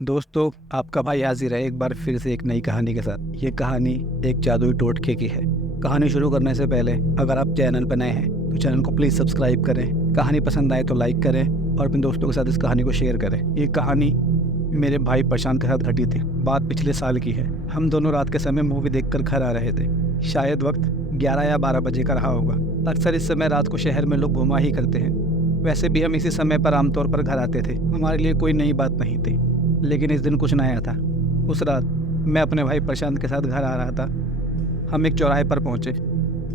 दोस्तों, आपका भाई हाजिर है एक बार फिर से एक नई कहानी के साथ। ये कहानी एक जादुई टोटके की है। कहानी शुरू करने से पहले अगर आप चैनल पर नए हैं तो चैनल को प्लीज़ सब्सक्राइब करें। कहानी पसंद आए तो लाइक करें और अपने दोस्तों के साथ इस कहानी को शेयर करें। ये कहानी मेरे भाई प्रशांत के साथ घटी थी। बात पिछले साल की है। हम दोनों रात के समय मूवी देखकर घर आ रहे थे। शायद वक्त 11 या 12 बजे का रहा होगा। अक्सर इस समय रात को शहर में लोग घुमा ही करते हैं। वैसे भी हम इसी समय पर आमतौर पर घर आते थे। हमारे लिए कोई नई बात नहीं थी, लेकिन इस दिन कुछ नया था। उस रात मैं अपने भाई प्रशांत के साथ घर आ रहा था। हम एक चौराहे पर पहुंचे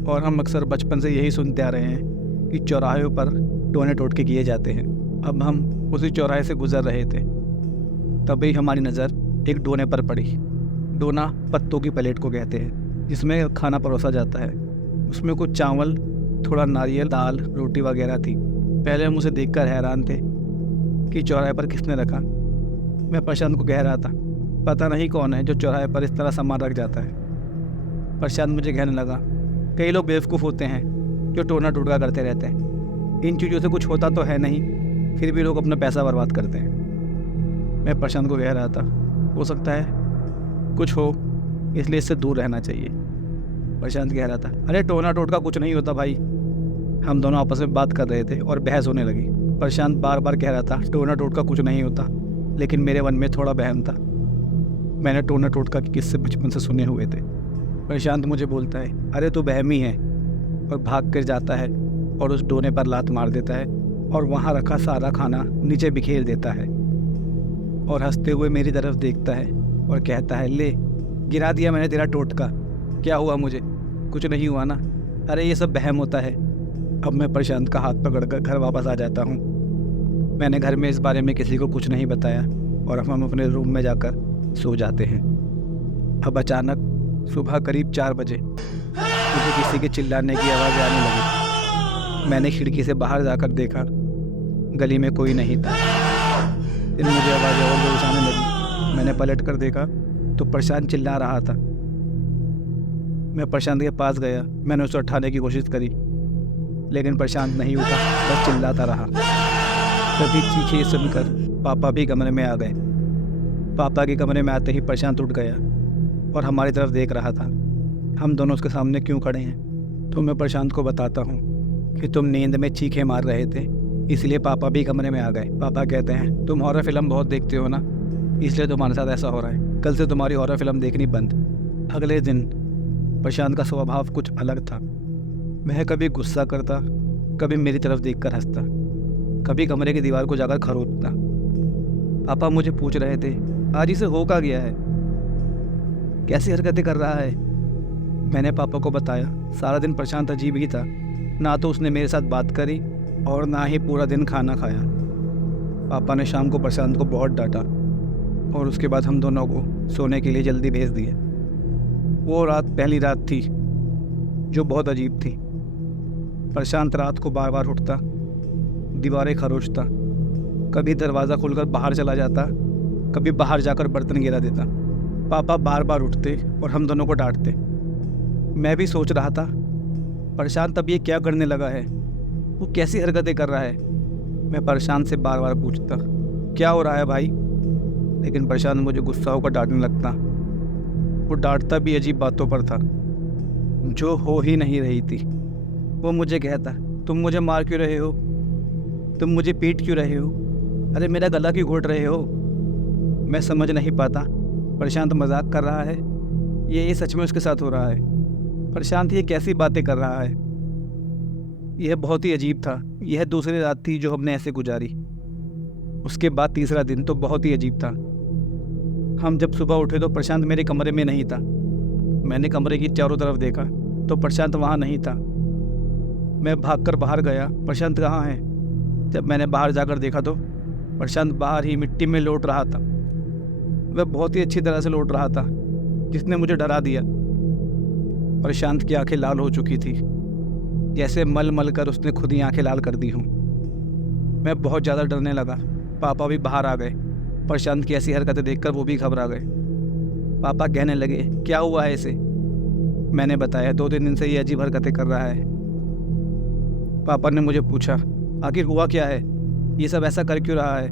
और हम अक्सर बचपन से यही सुनते आ रहे हैं कि चौराहों पर टोने टोटके किए जाते हैं। अब हम उसी चौराहे से गुजर रहे थे, तभी हमारी नज़र एक डोने पर पड़ी। डोना पत्तों की प्लेट को कहते हैं, जिसमें खाना परोसा जाता है। उसमें कुछ चावल, थोड़ा नारियल, दाल, रोटी वगैरह थी। पहले हम उसे देखकर हैरान थे कि चौराहे पर किसने रखा। मैं प्रशांत को कह रहा था, पता नहीं कौन है जो चौराहे पर इस तरह सामान रख जाता है। प्रशांत मुझे कहने लगा, कई लोग बेवकूफ़ होते हैं जो टोना टोटका करते रहते हैं। इन चीज़ों से कुछ होता तो है नहीं, फिर भी लोग अपना पैसा बर्बाद करते हैं। मैं प्रशांत को कह रहा था, हो सकता है कुछ हो, इसलिए इससे दूर रहना चाहिए। प्रशांत कह रहा था, अरे टोना टोटका कुछ नहीं होता भाई। हम दोनों आपस में बात कर रहे थे और बहस होने लगी। प्रशांत बार बार कह रहा था टोना टोटका कुछ नहीं होता, लेकिन मेरे मन में थोड़ा वहम था। मैंने टोना टोटका के किस्से बचपन से सुने हुए थे। प्रशांत मुझे बोलता है, अरे तू बहमी है, और भाग कर जाता है और उस डोने पर लात मार देता है और वहाँ रखा सारा खाना नीचे बिखेर देता है और हंसते हुए मेरी तरफ देखता है और कहता है, ले गिरा दिया मैंने तेरा टोटका, क्या हुआ मुझे? कुछ नहीं हुआ ना? अरे ये सब वहम होता है। अब मैं प्रशांत का हाथ पकड़कर घर वापस आ जाता हूँ। मैंने घर में इस बारे में किसी को कुछ नहीं बताया और हम अपने रूम में जाकर सो जाते हैं। अब अचानक सुबह करीब 4 बजे मुझे किसी के चिल्लाने की आवाज़ आने लगी। मैंने खिड़की से बाहर जाकर देखा, गली में कोई नहीं था। फिर मुझे आवाज़ और जोर से आने लगी। मैंने पलट कर देखा तो प्रशांत चिल्ला रहा था। मैं प्रशांत के पास गया। मैंने उसे उठाने की कोशिश करी, लेकिन प्रशांत नहीं उठा, बस चिल्लाता रहा। तभी चीखें सुनकर पापा भी कमरे में आ गए। पापा के कमरे में आते ही प्रशांत उठ गया और हमारी तरफ देख रहा था। हम दोनों उसके सामने क्यों खड़े हैं? तो मैं प्रशांत को बताता हूँ कि तुम नींद में चीखें मार रहे थे, इसलिए पापा भी कमरे में आ गए। पापा कहते हैं, तुम हॉरर फिल्म बहुत देखते हो ना, इसलिए तुम्हारे साथ ऐसा हो रहा है। कल से तुम्हारी हॉरर फिल्म देखनी बंद। अगले दिन प्रशांत का स्वभाव कुछ अलग था। वह कभी गुस्सा करता, कभी मेरी तरफ देखकर हंसता, कभी कमरे की दीवार को जाकर खरोचता। पापा मुझे पूछ रहे थे, आज इसे हो क्या गया है, कैसी हरकतें कर रहा है? मैंने पापा को बताया, सारा दिन प्रशांत अजीब ही था। ना तो उसने मेरे साथ बात करी और ना ही पूरा दिन खाना खाया। पापा ने शाम को प्रशांत को बहुत डांटा और उसके बाद हम दोनों को सोने के लिए जल्दी भेज दिया। वो रात पहली रात थी जो बहुत अजीब थी। प्रशांत रात को बार बार उठता, दीवारें खरोचता, कभी दरवाज़ा खोलकर बाहर चला जाता, कभी बाहर जाकर बर्तन गिरा देता। पापा बार बार उठते और हम दोनों को डांटते। मैं भी सोच रहा था, प्रशांत अब ये क्या करने लगा है, वो कैसी हरकतें कर रहा है। मैं प्रशांत से बार बार पूछता, क्या हो रहा है भाई? लेकिन प्रशांत मुझे गुस्सा होकर डांटने लगता। वो डांटता भी अजीब बातों पर था जो हो ही नहीं रही थी। वो मुझे कहता, तुम मुझे मार क्यों रहे हो? तुम मुझे पीट क्यों रहे हो? अरे मेरा गला क्यों घोट रहे हो? मैं समझ नहीं पाता, प्रशांत मजाक कर रहा है ये सच में उसके साथ हो रहा है। प्रशांत ये कैसी बातें कर रहा है? यह बहुत ही अजीब था। यह दूसरी रात थी जो हमने ऐसे गुजारी। उसके बाद तीसरा दिन तो बहुत ही अजीब था। हम जब सुबह उठे तो प्रशांत मेरे कमरे में नहीं था। मैंने कमरे की चारों तरफ देखा तो प्रशांत वहाँ नहीं था। मैं भागकर बाहर गया, प्रशांत कहाँ है? जब मैंने बाहर जाकर देखा तो प्रशांत बाहर ही मिट्टी में लौट रहा था। वह बहुत ही अच्छी तरह से लौट रहा था, जिसने मुझे डरा दिया। प्रशांत की आंखें लाल हो चुकी थी, जैसे मल मल कर उसने खुद ही आंखें लाल कर दी हों। मैं बहुत ज़्यादा डरने लगा। पापा भी बाहर आ गए। प्रशांत की ऐसी हरकतें देखकर वो भी घबरा गए। पापा कहने लगे, क्या हुआ है इसे? मैंने बताया, 2-3 दिन से ये अजीब हरकतें कर रहा है। पापा ने मुझे पूछा, आखिर हुआ क्या है, ये सब ऐसा कर क्यों रहा है?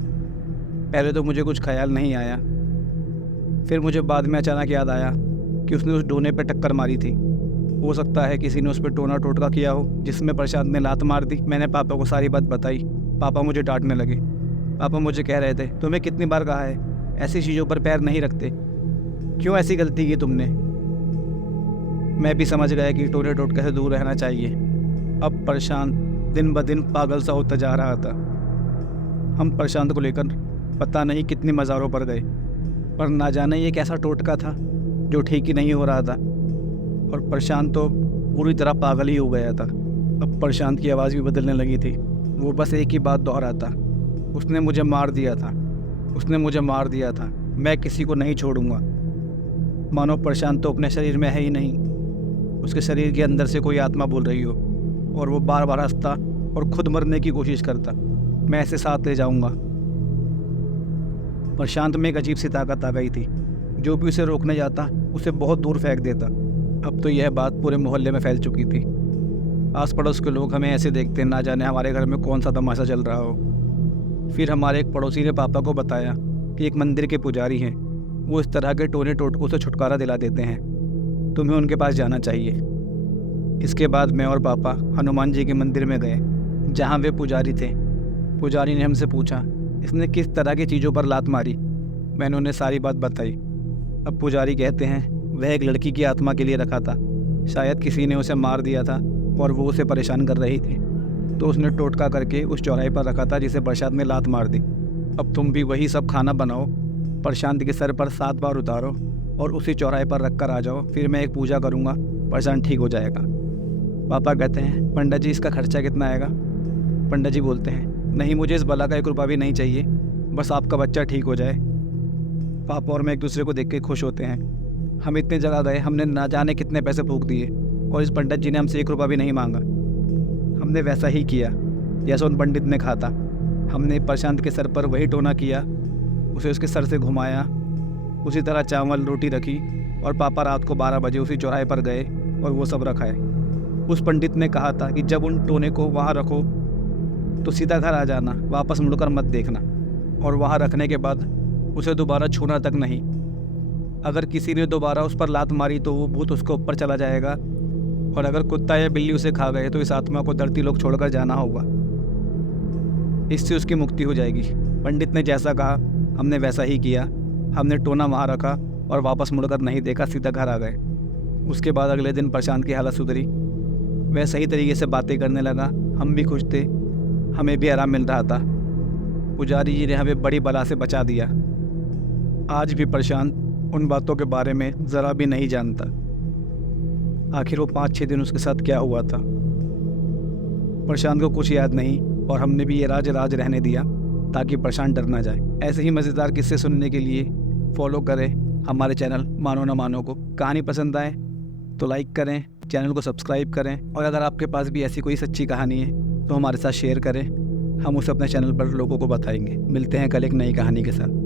पहले तो मुझे कुछ ख्याल नहीं आया, फिर मुझे बाद में अचानक याद आया कि उसने उस डोने पर टक्कर मारी थी। हो सकता है किसी ने उस पर टोना टोटका किया हो, जिसमें प्रशांत ने लात मार दी। मैंने पापा को सारी बात बताई। पापा मुझे डांटने लगे। पापा मुझे कह रहे थे, तुम्हें कितनी बार कहा है ऐसी चीज़ों पर पैर नहीं रखते, क्यों ऐसी गलती की तुमने। मैं भी समझ गया कि टोने टोटके से दूर रहना चाहिए। अब प्रशांत दिन ब दिन पागल सा होता जा रहा था। हम प्रशांत को लेकर पता नहीं कितनी मज़ारों पर गए, पर ना जाने ये कैसा टोटका था जो ठीक ही नहीं हो रहा था, और प्रशांत तो पूरी तरह पागल ही हो गया था। अब प्रशांत की आवाज़ भी बदलने लगी थी। वो बस एक ही बात दोहराता, उसने मुझे मार दिया था, उसने मुझे मार दिया था, मैं किसी को नहीं छोड़ूंगा। मानो प्रशांत तो अपने शरीर में है ही नहीं, उसके शरीर के अंदर से कोई आत्मा बोल रही हो, और वो बार बार हंसता और खुद मरने की कोशिश करता। मैं ऐसे साथ ले जाऊंगा। प्रशांत में एक अजीब सी ताकत आ गई थी, जो भी उसे रोकने जाता उसे बहुत दूर फेंक देता। अब तो यह बात पूरे मोहल्ले में फैल चुकी थी। आस पड़ोस के लोग हमें ऐसे देखते, ना जाने हमारे घर में कौन सा तमाशा चल रहा हो। फिर हमारे एक पड़ोसी ने पापा को बताया कि एक मंदिर के पुजारी हैं, वो इस तरह के टोने टोटकों से छुटकारा दिला देते हैं, तुम्हें उनके पास जाना चाहिए। इसके बाद मैं और पापा हनुमान जी के मंदिर में गए, जहाँ वे पुजारी थे। पुजारी ने हमसे पूछा, इसने किस तरह की चीज़ों पर लात मारी। मैंने उन्हें सारी बात बताई। अब पुजारी कहते हैं, वह एक लड़की की आत्मा के लिए रखा था, शायद किसी ने उसे मार दिया था और वो उसे परेशान कर रही थी, तो उसने टोटका करके उस चौराहे पर रखा था जिसे प्रशांत ने लात मार दी। अब तुम भी वही सब खाना बनाओ, प्रशांत के सर पर 7 बार उतारो और उसी चौराहे पर रख कर आ जाओ, फिर मैं एक पूजा करूँगा, प्रशांत ठीक हो जाएगा। पापा कहते हैं, पंडित जी इसका खर्चा कितना आएगा। पंडित जी बोलते हैं, नहीं, मुझे इस बला का 1 रुपया भी नहीं चाहिए, बस आपका बच्चा ठीक हो जाए। पापा और मैं एक दूसरे को देख के खुश होते हैं। हम इतने जगह गए, हमने ना जाने कितने पैसे फूंक दिए, और इस पंडित जी ने हमसे 1 रुपया भी नहीं मांगा। हमने वैसा ही किया जैसा उन पंडित ने कहा था। हमने प्रशांत के सर पर वही टोना किया, उसे उसके सर से घुमाया, उसी तरह चावल रोटी रखी, और पापा रात को 12 बजे उसी चौराहे पर गए और वो सब रखाए। उस पंडित ने कहा था कि जब उन टोने को वहाँ रखो तो सीधा घर आ जाना, वापस मुड़कर मत देखना, और वहाँ रखने के बाद उसे दोबारा छूना तक नहीं। अगर किसी ने दोबारा उस पर लात मारी तो वो भूत उसके ऊपर चला जाएगा, और अगर कुत्ता या बिल्ली उसे खा गए तो इस आत्मा को धरती लोग छोड़कर जाना होगा, इससे उसकी मुक्ति हो जाएगी। पंडित ने जैसा कहा हमने वैसा ही किया। हमने टोना वहाँ रखा और वापस मुड़कर नहीं देखा, सीधा घर आ गए। उसके बाद अगले दिन प्रशांत की हालत सुधरी, वह सही तरीके से बातें करने लगा, हम भी खुश थे, हमें भी आराम मिल रहा था। पुजारी जी ने हमें बड़ी बला से बचा दिया। आज भी प्रशांत उन बातों के बारे में ज़रा भी नहीं जानता। आखिर वो 5-6 दिन उसके साथ क्या हुआ था, प्रशांत को कुछ याद नहीं, और हमने भी ये राज रहने दिया ताकि प्रशांत डर ना जाए। ऐसे ही मज़ेदार किस्से सुनने के लिए फॉलो करें हमारे चैनल मानो ना मानो को। कहानी पसंद आए तो लाइक करें, चैनल को सब्सक्राइब करें, और अगर आपके पास भी ऐसी कोई सच्ची कहानी है तो हमारे साथ शेयर करें, हम उसे अपने चैनल पर लोगों को बताएंगे। मिलते हैं कल एक नई कहानी के साथ।